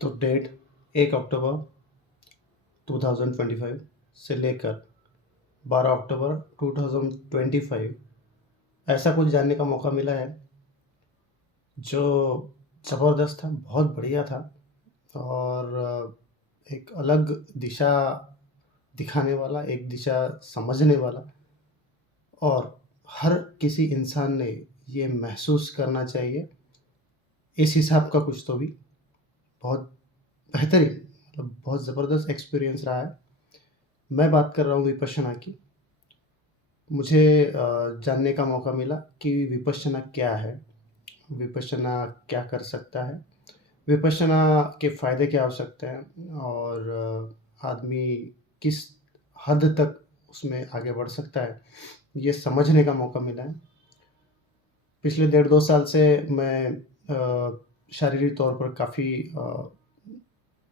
तो डेट 1 अक्टूबर 2025 से लेकर 12 अक्टूबर 2025 ऐसा कुछ जानने का मौका मिला है जो ज़बरदस्त था, बहुत बढ़िया था और एक अलग दिशा दिखाने वाला, एक दिशा समझने वाला और हर किसी इंसान ने ये महसूस करना चाहिए, इस हिसाब का कुछ तो भी बहुत बेहतरीन मतलब बहुत ज़बरदस्त एक्सपीरियंस रहा है। मैं बात कर रहा हूँ विपश्यना की। मुझे जानने का मौका मिला कि विपश्यना क्या है? विपश्यना क्या कर सकता है? विपश्यना के फ़ायदे क्या हो सकते हैं और आदमी किस हद तक उसमें आगे बढ़ सकता है, ये समझने का मौका मिला है। पिछले डेढ़ 2 साल से मैं शारीरिक तौर पर काफ़ी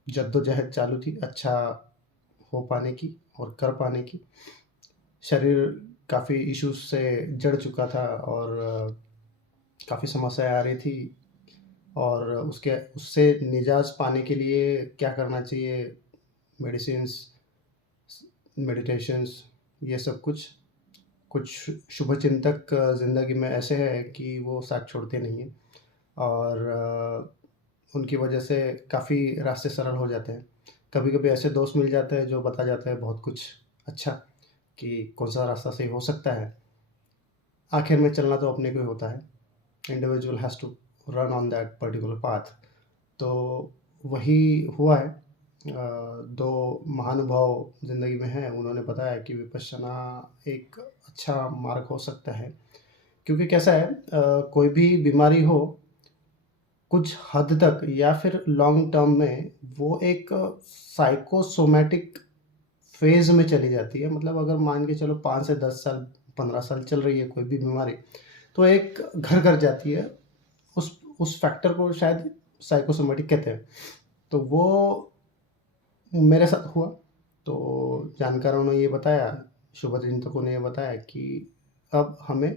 जद्दोजहद चालू थी, अच्छा हो पाने की और कर पाने की। शरीर काफ़ी इश्यूज़ से जड़ चुका था और काफ़ी समस्याएँ आ रही थी और उसके उससे निजात पाने के लिए क्या करना चाहिए, मेडिसिन्स, मेडिटेशंस, ये सब कुछ। कुछ शुभचिंतक ज़िंदगी में ऐसे हैं कि वो साथ छोड़ते नहीं हैं और उनकी वजह से काफ़ी रास्ते सरल हो जाते हैं। कभी-कभी ऐसे दोस्त मिल जाते हैं जो बता जाते हैं बहुत कुछ अच्छा कि कौन-सा रास्ता सही हो सकता है। आखिर में चलना तो अपने को ही होता है। Individual has to run on that particular path. तो वही हुआ है। 2 महानुभाव ज़िंदगी में हैं, उन्होंने बताया कि विपश्यना एक अच्छा मार्ग हो सकता है। क्योंकि कैसा है कोई भी बीमारी हो, कुछ हद तक या फिर लॉन्ग टर्म में वो एक साइकोसोमैटिक फ़ेज़ में चली जाती है। मतलब अगर मान के चलो 5 से 10 साल, 15 साल चल रही है कोई भी बीमारी, तो एक घर कर जाती है। उस फैक्टर को शायद साइकोसोमैटिक कहते हैं। तो वो मेरे साथ हुआ। तो जानकारों ने ये बताया, शुभचिंतकों ने ये बताया कि अब हमें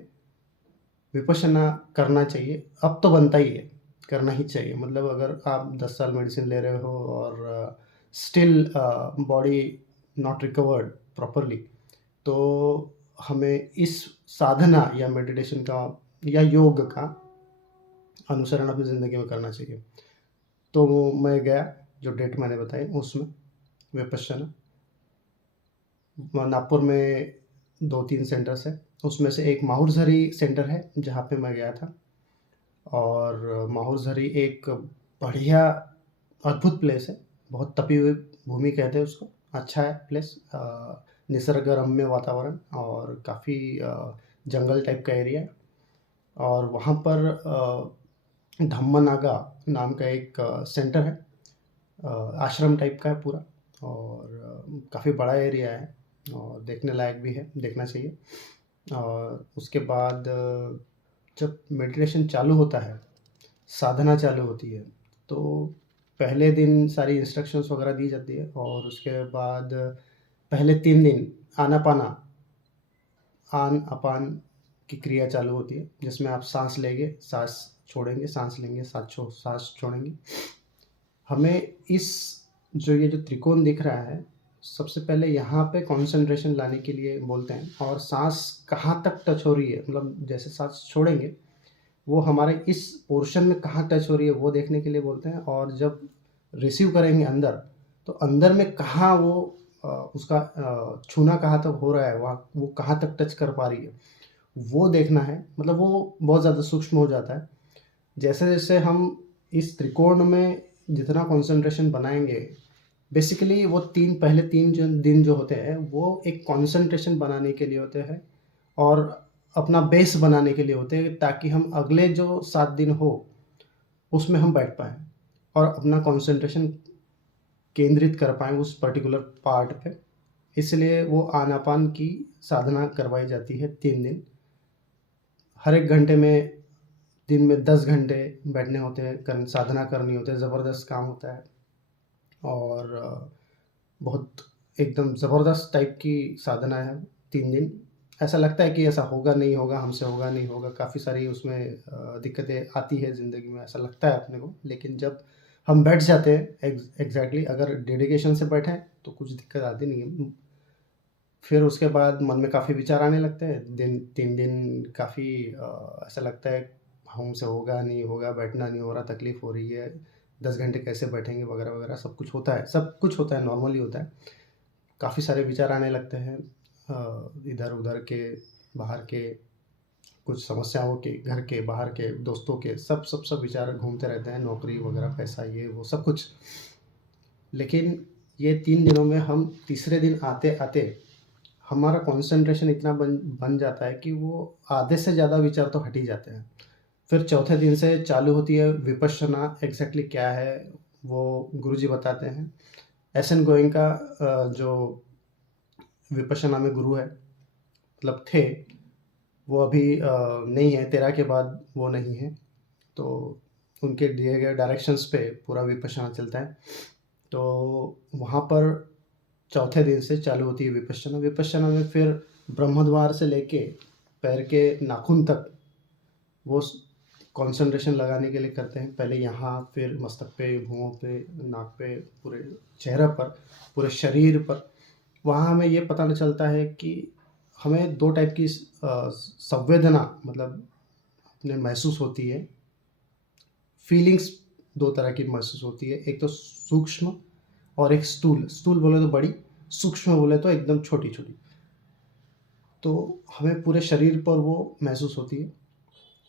विपश्यना करना चाहिए। अब तो बनता ही है, करना ही चाहिए। मतलब अगर आप 10 साल मेडिसिन ले रहे हो और still body not recovered properly, तो हमें इस साधना या मेडिटेशन का या योग का अनुसरण अपनी ज़िंदगी में करना चाहिए। तो वो मैं गया, जो डेट मैंने बताई उसमें विपश्यना। नागपुर में 2-3 सेंटर्स हैं, उसमें से एक माहुरझरी सेंटर है, जहाँ पे मैं गया था और माहुरझरी एक बढ़िया अद्भुत प्लेस है। बहुत तपी हुई भूमि कहते हैं उसको। अच्छा है प्लेस, निसर्गरम्य वातावरण और काफ़ी जंगल टाइप का एरिया है और वहाँ पर धम्मनागा नाम का एक सेंटर है। आश्रम टाइप का है पूरा और काफ़ी बड़ा एरिया है और देखने लायक भी है, देखना चाहिए। और उसके बाद जब मेडिटेशन चालू होता है, साधना चालू होती है, तो पहले दिन सारी इंस्ट्रक्शंस वगैरह दी जाती है और उसके बाद पहले 3 दिन आनापाना, आन-अपान की क्रिया चालू होती है, जिसमें आप साँस लेंगे, साँस छोड़ेंगे, साँस लेंगे, साँस छोड़ेंगे। हमें इस जो ये जो त्रिकोण दिख रहा है, सबसे पहले यहाँ पे कंसंट्रेशन लाने के लिए बोलते हैं और साँस कहाँ तक टच हो रही है, मतलब जैसे साँस छोड़ेंगे, वो हमारे इस पोर्शन में कहाँ टच हो रही है, वो देखने के लिए बोलते हैं और जब रिसीव करेंगे अंदर, तो अंदर में कहाँ वो उसका छूना कहाँ तक हो रहा है, वहाँ वो कहाँ तक टच कर पा रही है, वो देखना है। मतलब वो बहुत ज़्यादा सूक्ष्म हो जाता है। जैसे-जैसे हम इस त्रिकोण में जितना कंसंट्रेशन बनाएँगे, बेसिकली वो 3 पहले 3 जो दिन जो होते हैं, वो एक कंसंट्रेशन बनाने के लिए होते हैं और अपना बेस बनाने के लिए होते हैं, ताकि हम अगले जो 7 दिन हो, उसमें हम बैठ पाएँ और अपना कंसंट्रेशन केंद्रित कर पाएँ उस पर्टिकुलर पार्ट पे। इसलिए वो आनापान की साधना करवाई जाती है 3 दिन। हर 1 घंटे में दिन में 10 घंटे बैठने होते हैं, साधना करनी होती है, ज़बरदस्त काम होता है और बहुत एकदम ज़बरदस्त टाइप की साधना है 3 दिन। ऐसा लगता है कि ऐसा होगा, नहीं होगा, हमसे होगा, नहीं होगा, काफ़ी सारी उसमें दिक्कतें आती हैं ज़िंदगी में, ऐसा लगता है अपने को। लेकिन जब हम बैठ जाते हैं एग्ज़ैक्टली, अगर डेडिकेशन से बैठें तो कुछ दिक्कत आती नहीं है। फिर उसके बाद मन में काफ़ी विचार आने लगते हैं। 3 दिन काफ़ी ऐसा लगता है हमसे होगा, नहीं होगा, बैठना नहीं हो रहा, तकलीफ़ हो रही है, 10 घंटे कैसे बैठेंगे वगैरह-वगैरह सब कुछ होता है। सब कुछ होता है, नॉर्मली होता है। काफ़ी सारे विचार आने लगते हैं इधर-उधर के, बाहर के, कुछ समस्याओं के, घर के, बाहर के, दोस्तों के, सब विचार घूमते रहते हैं, नौकरी वगैरह, पैसा, ये वो सब कुछ। लेकिन ये 3 दिनों में हम तीसरे दिन आते-आते हमारा कंसंट्रेशन इतना बन बन जाता है कि वो आधे से ज़्यादा विचार तो हट ही जाते हैं। फिर चौथे दिन से चालू होती है विपश्यना। एग्ज़ैक्टली क्या है, वो गुरुजी बताते हैं। एसन गोइंग का जो विपश्यना में गुरु है, मतलब थे, वो अभी नहीं है, तेरह के बाद वो नहीं है। तो उनके दिए गए डायरेक्शंस पे पूरा विपश्यना चलता है। तो वहाँ पर चौथे दिन से चालू होती है विपश्यना। विपश्यना में फिर ब्रह्मद्वार से लेके पैर के नाखून तक वो कंसंट्रेशन लगाने के लिए करते हैं। पहले यहाँ, फिर मस्तक पे, भुवों पे, नाक पे, पूरे चेहरे पर, पूरे शरीर पर। वहाँ हमें ये पता न चलता है कि हमें 2 टाइप की संवेदना मतलब अपने महसूस होती है। फीलिंग्स 2 तरह की महसूस होती है। एक तो सूक्ष्म और एक स्थूल। स्थूल बोले तो बड़ी, सूक्ष्म बोले तो एकदम छोटी-छोटी। तो हमें पूरे शरीर पर वो महसूस होती है।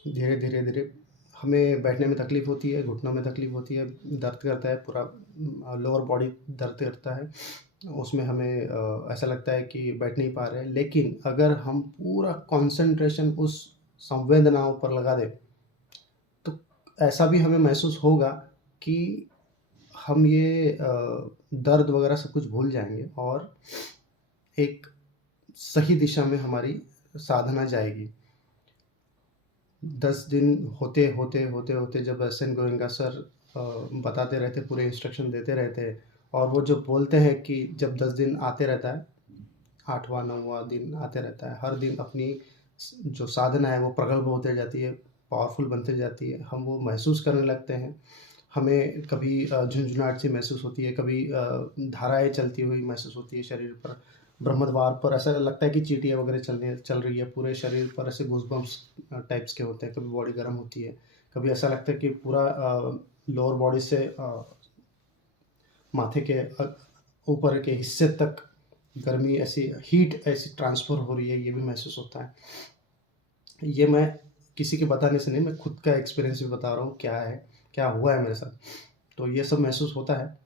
धीरे-धीरे हमें बैठने में तकलीफ़ होती है, घुटनों में तकलीफ़ होती है, दर्द करता है पूरा, लोअर बॉडी दर्द करता है। उसमें हमें ऐसा लगता है कि बैठ नहीं पा रहे हैं। लेकिन अगर हम पूरा कंसंट्रेशन उस संवेदनाओं पर लगा दें, तो ऐसा भी हमें महसूस होगा कि हम ये दर्द वगैरह सब कुछ भूल जाएँगे और एक सही दिशा में हमारी साधना जाएगी। 10 दिन होते जब एसएन गोएंका सर बताते रहते, पूरे इंस्ट्रक्शन देते रहते, और वो जो बोलते हैं कि जब 10 दिन आते रहता है, 8वाँ 9वाँ दिन आते रहता है, हर दिन अपनी जो साधना है वो प्रगल्भ होते जाती है, पावरफुल बनते जाती है। हम वो महसूस करने लगते हैं। हमें कभी झुंझुनाहट सी महसूस होती है, कभी धाराएँ चलती हुई महसूस होती है शरीर पर। ब्रह्मद्वार पर ऐसा लगता है कि चींटियाँ वगैरह चल रही है, पूरे शरीर पर ऐसे गूज़बम्प्स टाइप्स के होते हैं, कभी बॉडी गर्म होती है, कभी ऐसा लगता है कि पूरा लोअर बॉडी से माथे के ऊपर के हिस्से तक गर्मी ऐसी, हीट ऐसी ट्रांसफ़र हो रही है, ये भी महसूस होता है। ये मैं किसी के बताने से नहीं, मैं खुद का एक्सपीरियंस भी बता रहा हूँ, क्या है, क्या हुआ है मेरे साथ। तो ये सब महसूस होता है।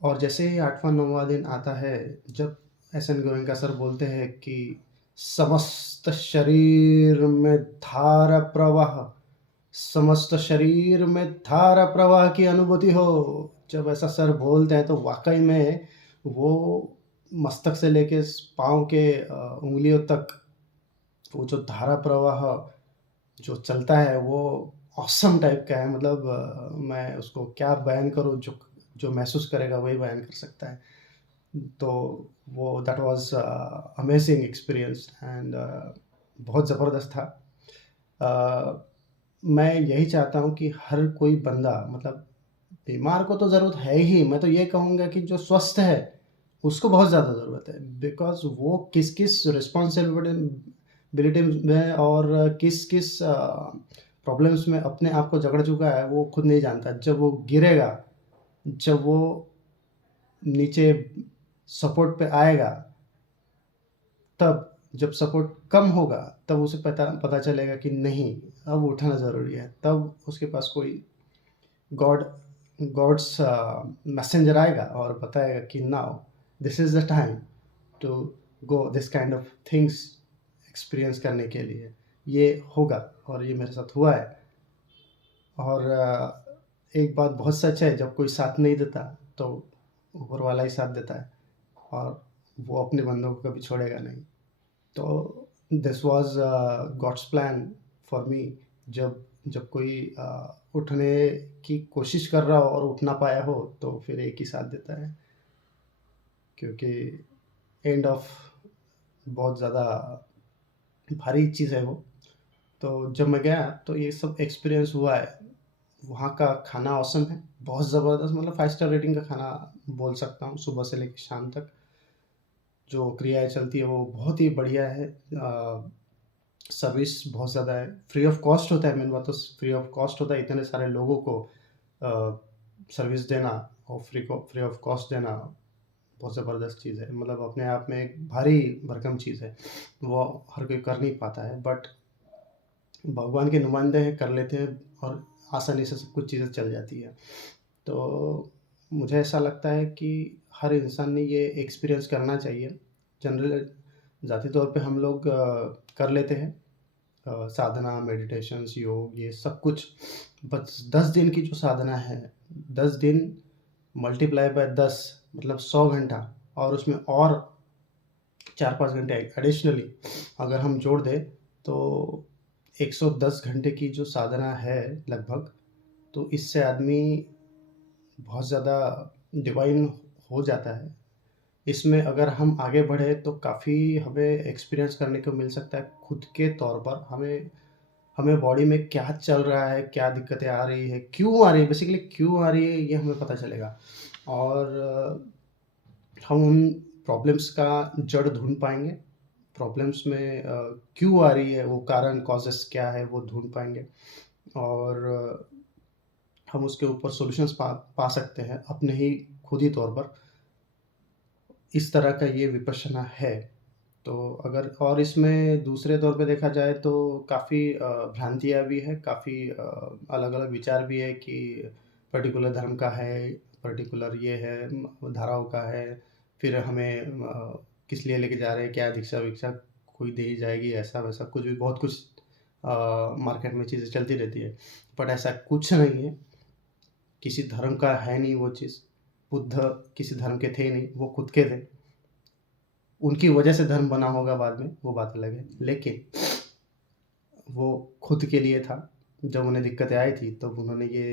और जैसे ही 8वाँ 9वाँ दिन आता है, जब एसएन गोएंका सर बोलते हैं कि समस्त शरीर में धारा प्रवाह, समस्त शरीर में धारा प्रवाह की अनुभूति हो। जब ऐसा सर बोलते हैं तो वाक़ई में वो मस्तक से लेके पाँव के उँगलियों तक वो जो धारा प्रवाह जो चलता है वो ऑसम टाइप का है। मतलब मैं उसको क्या बयान करूँ, जो जो महसूस करेगा वही बयान कर सकता है। तो वो that was amazing experience and बहुत ज़बरदस्त था। अ, मैं यही चाहता हूँ कि हर कोई बंदा, मतलब बीमार को तो ज़रूरत है ही, मैं तो ये कहूँगा कि जो स्वस्थ है, उसको बहुत ज़्यादा ज़रूरत है। बिकॉज़ वो किस-किस रिस्पॉन्सिबिलिटी में और किस-किस प्रॉब्लम्स में अपने आप को जकड़ चुका है, वो खुद नहीं जानता। जब वो गिरेगा, जब वो नीचे सपोर्ट पे आएगा, तब जब सपोर्ट कम होगा, तब उसे पता पता चलेगा कि नहीं, अब उठना ज़रूरी है। तब उसके पास कोई गॉड गॉड्स मैसेंजर आएगा और बताएगा कि now this is the time to go this kind of things experience करने के लिए। ये होगा और ये मेरे साथ हुआ है। और एक बात बहुत सच है, जब कोई साथ नहीं देता तो ऊपर वाला ही साथ देता है, और वो अपने बंदों को कभी छोड़ेगा नहीं। तो this was God's plan for me. जब जब कोई उठने की कोशिश कर रहा हो और उठ ना पाया हो, तो फिर एक ही साथ देता है, क्योंकि एंड ऑफ बहुत ज़्यादा भारी चीज़ है वो। तो जब मैं गया तो ये सब एक्सपीरियंस हुआ है। वहाँ का खाना ऑसम है, बहुत ज़बरदस्त, मतलब 5 स्टार रेटिंग का खाना बोल सकता हूँ, सुबह से लेके शाम तक। जो क्रियाएँ चलती है वो बहुत ही बढ़िया है। सर्विस बहुत ज़्यादा है, फ्री ऑफ कॉस्ट होता है, मेन बात तो फ्री ऑफ कॉस्ट होता है, इतने सारे लोगों को अ, सर्विस देना और फ्री ऑफ कॉस्ट देना बहुत ज़बरदस्त चीज़ है। मतलब अपने आप में एक भारी भरकम चीज़ है, वो हर कोई कर नहीं पाता है, बट भगवान के नुमाइंदे हैं, कर लेते हैं और आसानी से सब कुछ चीज़ें चल जाती है। तो मुझे ऐसा लगता है कि हर इंसान ने ये एक्सपीरियंस करना चाहिए। जनरल ज़ाती तौर पे हम लोग कर लेते हैं साधना, मेडिटेशंस, योग, ये सब कुछ। बस 10 दिन की जो साधना है, 10 दिन मल्टीप्लाई बाय 10 मतलब 100 घंटा, और उसमें और 4-5 घंटे एडिशनली अगर हम जोड़ दें, तो 110 घंटे की जो साधना है लगभग, तो इससे आदमी बहुत ज़्यादा डिवाइन हो जाता है। इसमें अगर हम आगे बढ़े तो काफ़ी हमें एक्सपीरियंस करने को मिल सकता है खुद के तौर पर। हमें हमें बॉडी में क्या चल रहा है, क्या दिक्कतें आ रही है, क्यों आ रही है, बेसिकली क्यों आ रही है, ये हमें पता चलेगा। और हम उन प्रॉब्लम्स का जड़ ढूँढ पाएँगे। प्रॉब्लम्स में क्यों आ रही है, वो कारण, कॉजेज़ क्या है, वो ढूँढ पाएँगे। और हम उसके ऊपर सॉल्यूशंस पा पा सकते हैं अपने ही खुद ही तौर पर। इस तरह का ये विपश्यना है। तो अगर और इसमें दूसरे तौर पे देखा जाए तो काफ़ी भ्रांतियाँ भी हैं, काफ़ी अलग-अलग विचार भी है कि पर्टिकुलर धर्म का है, पर्टिकुलर ये है, धाराओं का है, फिर हमें किस लिए लेके जा रहे हैं, क्या दीक्षा-वीक्षा कोई दी जाएगी, ऐसा-वैसा कुछ भी बहुत कुछ मार्केट में चीज़ें चलती रहती है। बट ऐसा कुछ नहीं है, किसी धर्म का है नहीं वो चीज़। बुद्ध किसी धर्म के थे नहीं, वो खुद के थे। उनकी वजह से धर्म बना होगा बाद में, वो बात अलग है। लेकिन वो खुद के लिए था। जब उन्हें दिक्कतें आई थी तब उन्होंने ये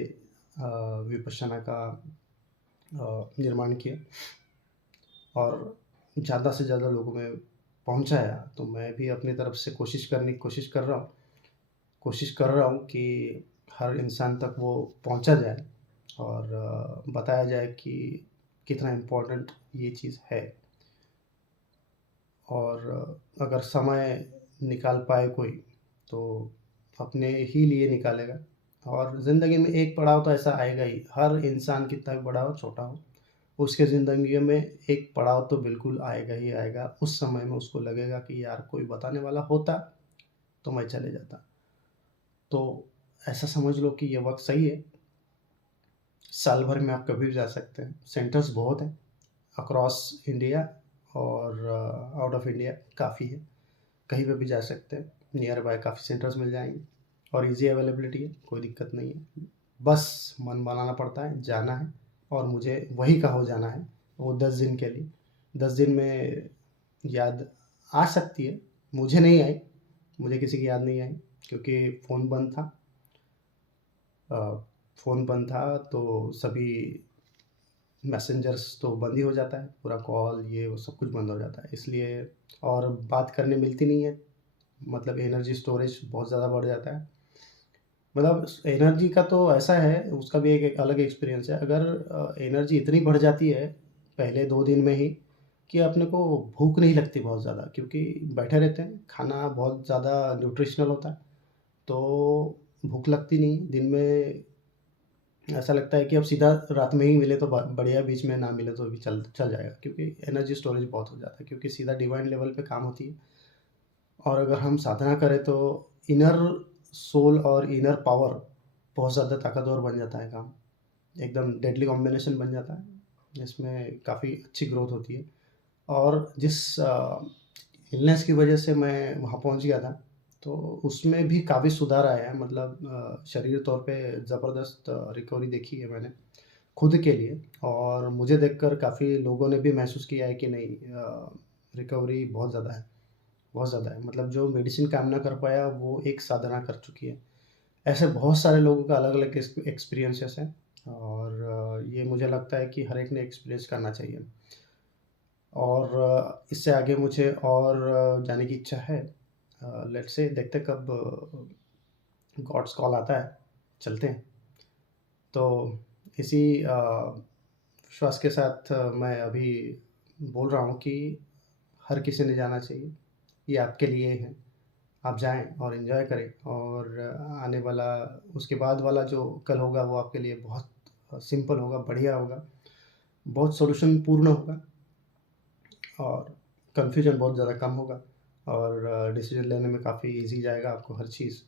विपश्यना का निर्माण किया और ज़्यादा से ज़्यादा लोगों में पहुँचाया। तो मैं भी अपनी तरफ से कोशिश करने की कोशिश कर रहा हूँ कि हर इंसान तक वो पहुँचा जाए और बताया जाए कि कितना इम्पोर्टेंट ये चीज़ है। और अगर समय निकाल पाए कोई, तो अपने ही लिए निकालेगा। और ज़िंदगी में एक पड़ाव तो ऐसा आएगा ही, हर इंसान कितना भी बड़ा हो, छोटा हो, उसके ज़िंदगी में एक पड़ाव तो बिल्कुल आएगा ही आएगा। उस समय में उसको लगेगा कि यार कोई बताने वाला होता, तो मैं चले जाता। तो ऐसा समझ लो कि ये वक़्त सही है, साल भर में आप कभी भी जा सकते हैं। सेंटर्स बहुत हैं, अक्रॉस इंडिया और आउट ऑफ इंडिया काफ़ी है। कहीं पे भी जा सकते हैं, नियर बाय काफ़ी सेंटर्स मिल जाएँगे और ईज़ी अवेलेबिलिटी है, कोई दिक्कत नहीं है। बस मन बनाना पड़ता है, जाना है और मुझे वहीं का हो जाना है, वो 10 दिन के लिए। 10 दिन में याद आ सकती है, मुझे नहीं आई, मुझे किसी की याद नहीं आई क्योंकि फ़ोन बंद था। अ, फ़ोन बंद था तो सभी मैसेंजर्स तो बंद ही हो जाता है, पूरा कॉल ये वो सब कुछ बंद हो जाता है, इसलिए और बात करने मिलती नहीं है। मतलब एनर्जी स्टोरेज बहुत ज़्यादा बढ़ जाता है। मतलब एनर्जी का तो ऐसा है, उसका भी एक अलग एक्सपीरियंस है। अगर एनर्जी इतनी बढ़ जाती है पहले 2 दिन में ही कि अपने को भूख नहीं लगती बहुत ज़्यादा, क्योंकि बैठे रहते हैं, खाना बहुत ज़्यादा न्यूट्रिशनल होता है, तो भूख लगती नहीं। दिन में ऐसा लगता है कि अब सीधा रात में ही मिले तो बढ़िया, बीच में ना मिले तो भी चल चल जाएगा, क्योंकि एनर्जी स्टोरेज बहुत हो जाता है, क्योंकि सीधा डिवाइन लेवल पे काम होती है। और अगर हम साधना करें तो इनर सोल और इनर पावर बहुत ज़्यादा ताकतवर बन जाता है काम, एकदम डेडली कॉम्बिनेशन बन जाता है। इसमें काफ़ी अच्छी ग्रोथ होती है। और जिस इलनेस की वजह से मैं वहाँ पहुँच गया था, तो उसमें भी काफ़ी सुधार आया है। मतलब शरीर तौर पे ज़बरदस्त रिकवरी देखी है मैंने खुद के लिए, और मुझे देखकर काफ़ी लोगों ने भी महसूस किया है कि नहीं, रिकवरी बहुत ज़्यादा है, बहुत ज़्यादा है। मतलब जो मेडिसिन काम ना कर पाया वो एक साधना कर चुकी है। ऐसे बहुत सारे लोगों का अलग-अलग एक्सपीरियंसेस हैं और ये मुझे लगता है कि हर एक ने एक्सपीरियंस करना चाहिए। और इससे आगे मुझे और जाने की इच्छा है। लेट्स से देखते हैं कब गॉड्स कॉल आता है, चलते हैं। तो इसी विश्वास के साथ मैं अभी बोल रहा हूँ कि हर किसी ने जाना चाहिए। ये आपके लिए ही है। आप जाएँ और एन्जॉय करें और आने वाला उसके बाद वाला जो कल होगा वो आपके लिए बहुत सिंपल होगा, बढ़िया होगा, बहुत सॉल्यूशन पूर्ण होगा और कन्फ्यूज़न बहुत ज़्यादा कम होगा और डिसीज़न लेने में काफ़ी ईज़ी जाएगा आपको हर चीज़।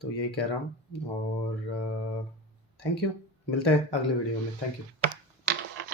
तो यही कह रहा हूँ और थैंक यू। मिलते हैं अगले वीडियो में। Thank you.